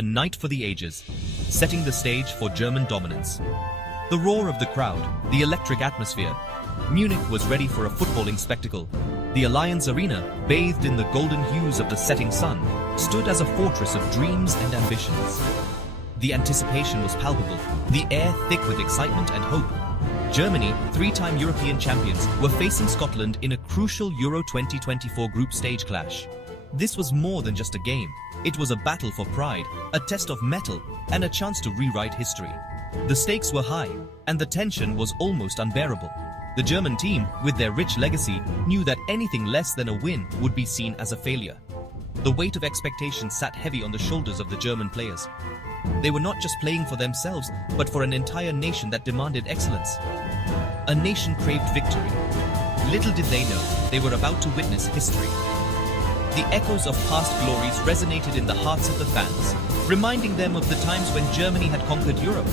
a night for the ages, setting the stage for German dominance. The roar of the crowd, the electric atmosphere. Munich was ready for a footballing spectacle. The Allianz Arena, bathed in the golden hues of the setting sun, stood as a fortress of dreams and ambitions. The anticipation was palpable, the air thick with excitement and hope. Germany, three-time European champions, were facing Scotland in a crucial Euro 2024 group stage clash. This was more than just a game. It was a battle for pride, a test of mettle, and a chance to rewrite history. The stakes were high, and the tension was almost unbearable. The German team, with their rich legacy, knew that anything less than a win would be seen as a failure. The weight of expectation sat heavy on the shoulders of the German players. They were not just playing for themselves, but for an entire nation that demanded excellence. A nation craved victory. Little did they know, they were about to witness history. The echoes of past glories resonated in the hearts of the fans, reminding them of the times when Germany had conquered Europe.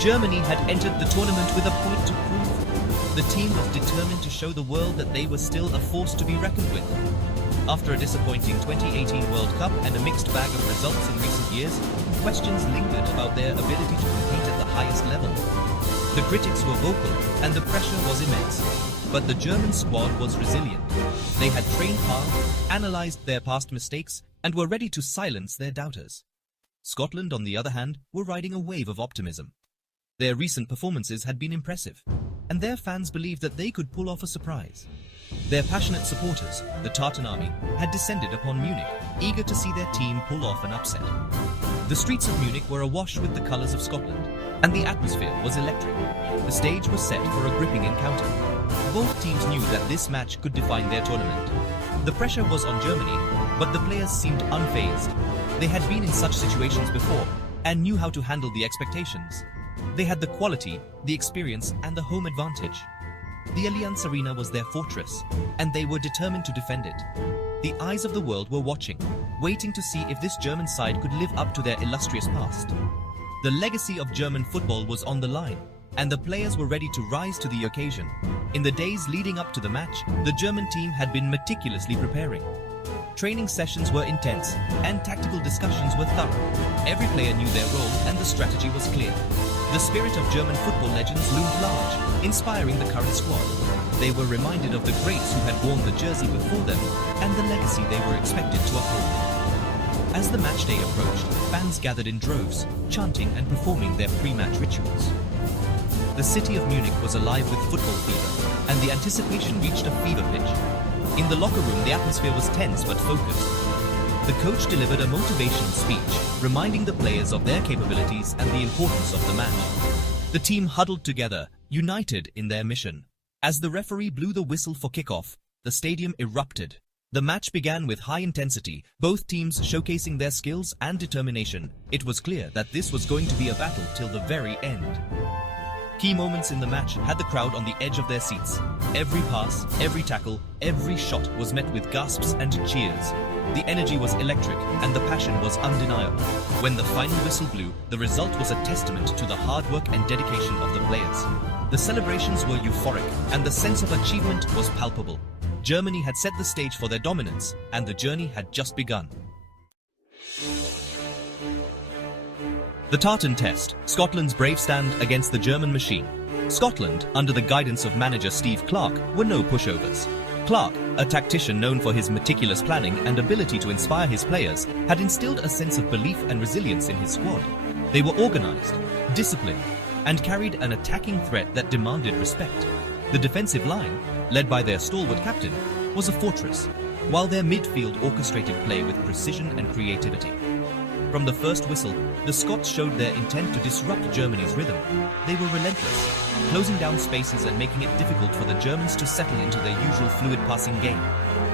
Germany had entered the tournament with a point to prove. The team was determined to show the world that they were still a force to be reckoned with. After a disappointing 2018 World Cup and a mixed bag of results in recent years, questions lingered about their ability to compete at the highest level. The critics were vocal, and the pressure was immense. But the German squad was resilient. They had trained hard, analyzed their past mistakes, and were ready to silence their doubters. Scotland, on the other hand, were riding a wave of optimism. Their recent performances had been impressive, and their fans believed that they could pull off a surprise. Their passionate supporters, the Tartan Army, had descended upon Munich, eager to see their team pull off an upset. The streets of Munich were awash with the colours of Scotland, and the atmosphere was electric. The stage was set for a gripping encounter. Both teams knew that this match could define their tournament. The pressure was on Germany, but the players seemed unfazed. They had been in such situations before, and knew how to handle the expectations. They had the quality, the experience, and the home advantage. The Allianz Arena was their fortress, and they were determined to defend it. The eyes of the world were watching, waiting to see if this German side could live up to their illustrious past. The legacy of German football was on the line, and the players were ready to rise to the occasion. In the days leading up to the match, the German team had been meticulously preparing. Training sessions were intense, and tactical discussions were thorough. Every player knew their role, and the strategy was clear. The spirit of German football legends loomed large, inspiring the current squad. They were reminded of the greats who had worn the jersey before them, and the legacy they were expected to uphold. As the match day approached, fans gathered in droves, chanting and performing their pre-match rituals. The city of Munich was alive with football fever, and the anticipation reached a fever pitch. In the locker room, the atmosphere was tense but focused. The coach delivered a motivational speech, reminding the players of their capabilities and the importance of the match. The team huddled together, united in their mission. As the referee blew the whistle for kickoff, the stadium erupted. The match began with high intensity, both teams showcasing their skills and determination. It was clear that this was going to be a battle till the very end. Key moments in the match had the crowd on the edge of their seats. Every pass, every tackle, every shot was met with gasps and cheers. The energy was electric, and the passion was undeniable. When the final whistle blew, the result was a testament to the hard work and dedication of the players. The celebrations were euphoric, and the sense of achievement was palpable. Germany had set the stage for their dominance, and the journey had just begun. The Tartan Test, Scotland's brave stand against the German machine. Scotland, under the guidance of manager Steve Clarke, were no pushovers. Clarke, a tactician known for his meticulous planning and ability to inspire his players, had instilled a sense of belief and resilience in his squad. They were organised, disciplined, and carried an attacking threat that demanded respect. The defensive line, led by their stalwart captain, was a fortress, while their midfield orchestrated play with precision and creativity. From the first whistle, the Scots showed their intent to disrupt Germany's rhythm. They were relentless, closing down spaces and making it difficult for the Germans to settle into their usual fluid passing game.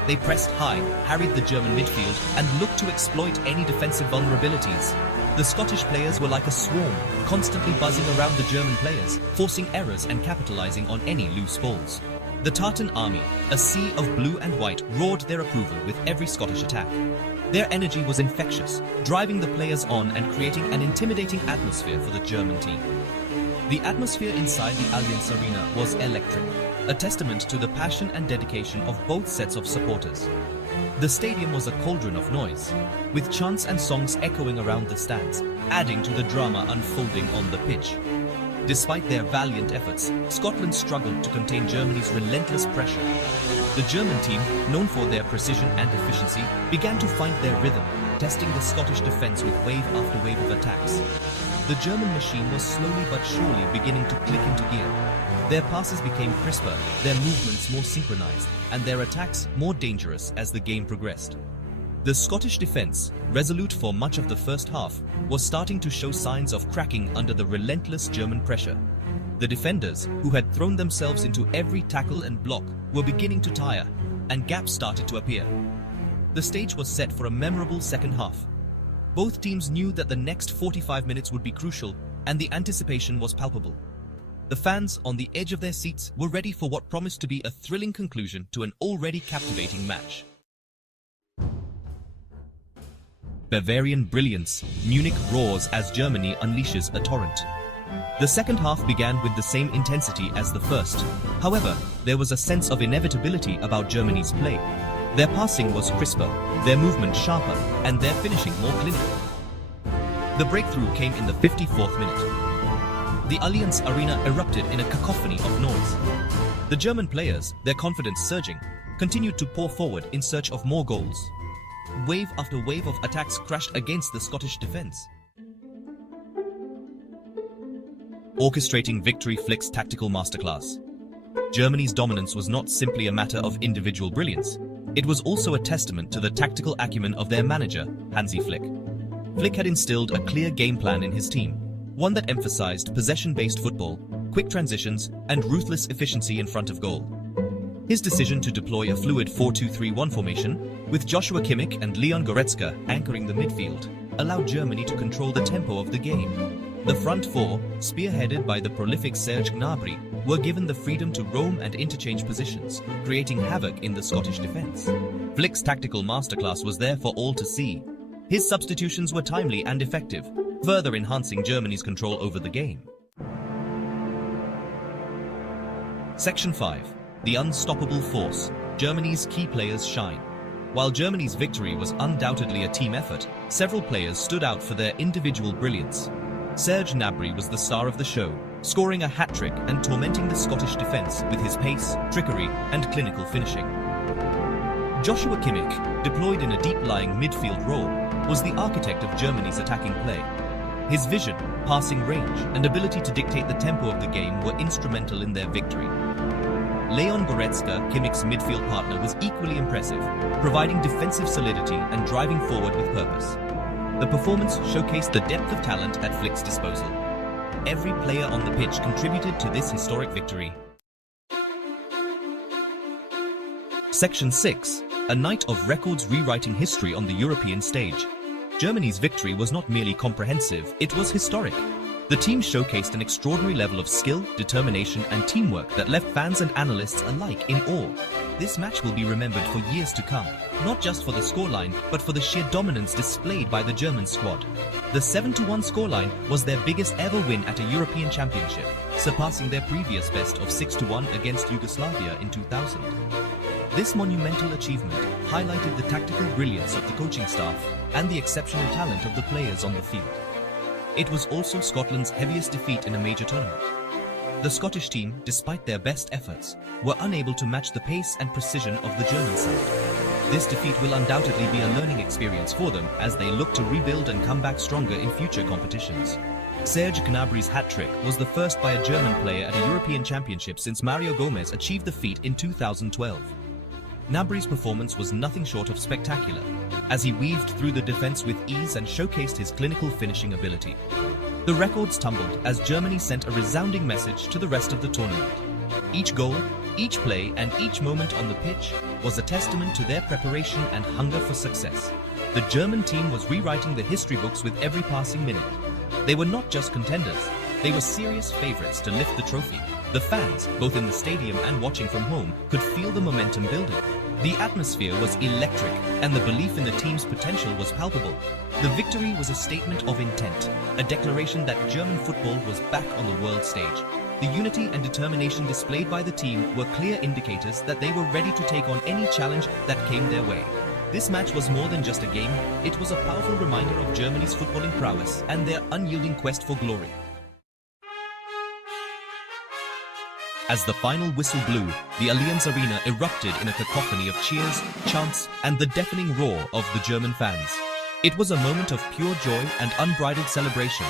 They pressed high, harried the German midfield, and looked to exploit any defensive vulnerabilities. The Scottish players were like a swarm, constantly buzzing around the German players, forcing errors and capitalizing on any loose balls. The Tartan Army, a sea of blue and white, roared their approval with every Scottish attack. Their energy was infectious, driving the players on and creating an intimidating atmosphere for the German team. The atmosphere inside the Allianz Arena was electric, a testament to the passion and dedication of both sets of supporters. The stadium was a cauldron of noise, with chants and songs echoing around the stands, adding to the drama unfolding on the pitch. Despite their valiant efforts, Scotland struggled to contain Germany's relentless pressure. The German team, known for their precision and efficiency, began to find their rhythm, testing the Scottish defence with wave after wave of attacks. The German machine was slowly but surely beginning to click into gear. Their passes became crisper, their movements more synchronized, and their attacks more dangerous as the game progressed. The Scottish defence, resolute for much of the first half, was starting to show signs of cracking under the relentless German pressure. The defenders, who had thrown themselves into every tackle and block, were beginning to tire, and gaps started to appear. The stage was set for a memorable second half. Both teams knew that the next 45 minutes would be crucial, and the anticipation was palpable. The fans, on the edge of their seats, were ready for what promised to be a thrilling conclusion to an already captivating match. Bavarian brilliance, Munich roars as Germany unleashes a torrent. The second half began with the same intensity as the first. However, there was a sense of inevitability about Germany's play. Their passing was crisper, their movement sharper, and their finishing more clinical. The breakthrough came in the 54th minute. The Allianz Arena erupted in a cacophony of noise. The German players, their confidence surging, continued to pour forward in search of more goals. Wave after wave of attacks crashed against the Scottish defence. Orchestrating victory, Flick's tactical masterclass. Germany's dominance was not simply a matter of individual brilliance. It was also a testament to the tactical acumen of their manager, Hansi Flick. Flick had instilled a clear game plan in his team, one that emphasized possession-based football, quick transitions, and ruthless efficiency in front of goal. His decision to deploy a fluid 4-2-3-1 formation, with Joshua Kimmich and Leon Goretzka anchoring the midfield, allowed Germany to control the tempo of the game. The front four, spearheaded by the prolific Serge Gnabry, were given the freedom to roam and interchange positions, creating havoc in the Scottish defence. Flick's tactical masterclass was there for all to see. His substitutions were timely and effective, further enhancing Germany's control over the game. Section 5. The unstoppable force. Germany's key players shine. While Germany's victory was undoubtedly a team effort, several players stood out for their individual brilliance. Serge Gnabry was the star of the show, scoring a hat-trick and tormenting the Scottish defence with his pace, trickery, and clinical finishing. Joshua Kimmich, deployed in a deep-lying midfield role, was the architect of Germany's attacking play. His vision, passing range, and ability to dictate the tempo of the game were instrumental in their victory. Leon Goretzka, Kimmich's midfield partner, was equally impressive, providing defensive solidity and driving forward with purpose. The performance showcased the depth of talent at Flick's disposal. Every player on the pitch contributed to this historic victory. Section 6. A night of records rewriting history on the European stage. Germany's victory was not merely comprehensive, it was historic. The team showcased an extraordinary level of skill, determination, and teamwork that left fans and analysts alike in awe. This match will be remembered for years to come, not just for the scoreline, but for the sheer dominance displayed by the German squad. The 7-1 scoreline was their biggest ever win at a European Championship, surpassing their previous best of 6-1 against Yugoslavia in 2000. This monumental achievement highlighted the tactical brilliance of the coaching staff and the exceptional talent of the players on the field. It was also Scotland's heaviest defeat in a major tournament. The Scottish team, despite their best efforts, were unable to match the pace and precision of the German side. This defeat will undoubtedly be a learning experience for them as they look to rebuild and come back stronger in future competitions. Serge Gnabry's hat-trick was the first by a German player at a European Championship since Mario Gomez achieved the feat in 2012. Gnabry's performance was nothing short of spectacular, as he weaved through the defense with ease and showcased his clinical finishing ability. The records tumbled as Germany sent a resounding message to the rest of the tournament. Each goal, each play, and each moment on the pitch was a testament to their preparation and hunger for success. The German team was rewriting the history books with every passing minute. They were not just contenders, they were serious favorites to lift the trophy. The fans, both in the stadium and watching from home, could feel the momentum building. The atmosphere was electric, and the belief in the team's potential was palpable. The victory was a statement of intent, a declaration that German football was back on the world stage. The unity and determination displayed by the team were clear indicators that they were ready to take on any challenge that came their way. This match was more than just a game, it was a powerful reminder of Germany's footballing prowess and their unyielding quest for glory. As the final whistle blew, the Allianz Arena erupted in a cacophony of cheers, chants, and the deafening roar of the German fans. It was a moment of pure joy and unbridled celebration.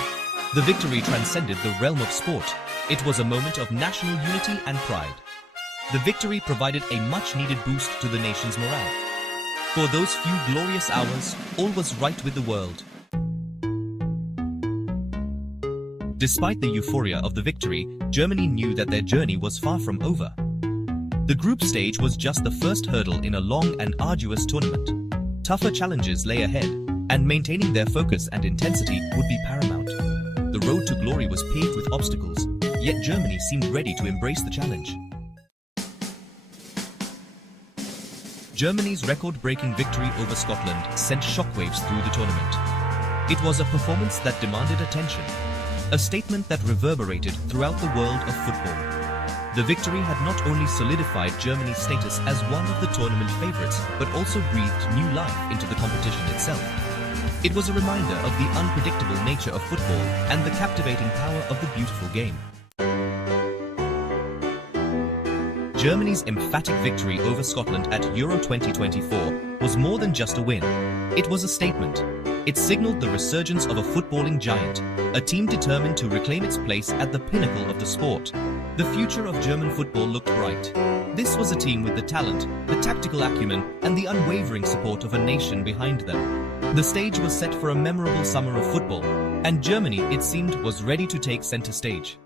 The victory transcended the realm of sport. It was a moment of national unity and pride. The victory provided a much-needed boost to the nation's morale. For those few glorious hours, all was right with the world. Despite the euphoria of the victory, Germany knew that their journey was far from over. The group stage was just the first hurdle in a long and arduous tournament. Tougher challenges lay ahead, and maintaining their focus and intensity would be paramount. The road to glory was paved with obstacles, yet Germany seemed ready to embrace the challenge. Germany's record-breaking victory over Scotland sent shockwaves through the tournament. It was a performance that demanded attention, a statement that reverberated throughout the world of football. The victory had not only solidified Germany's status as one of the tournament favourites, but also breathed new life into the competition itself. It was a reminder of the unpredictable nature of football and the captivating power of the beautiful game. Germany's emphatic victory over Scotland at Euro 2024 was more than just a win. It was a statement. It signaled the resurgence of a footballing giant, a team determined to reclaim its place at the pinnacle of the sport. The future of German football looked bright. This was a team with the talent, the tactical acumen, and the unwavering support of a nation behind them. The stage was set for a memorable summer of football, and Germany, it seemed, was ready to take center stage.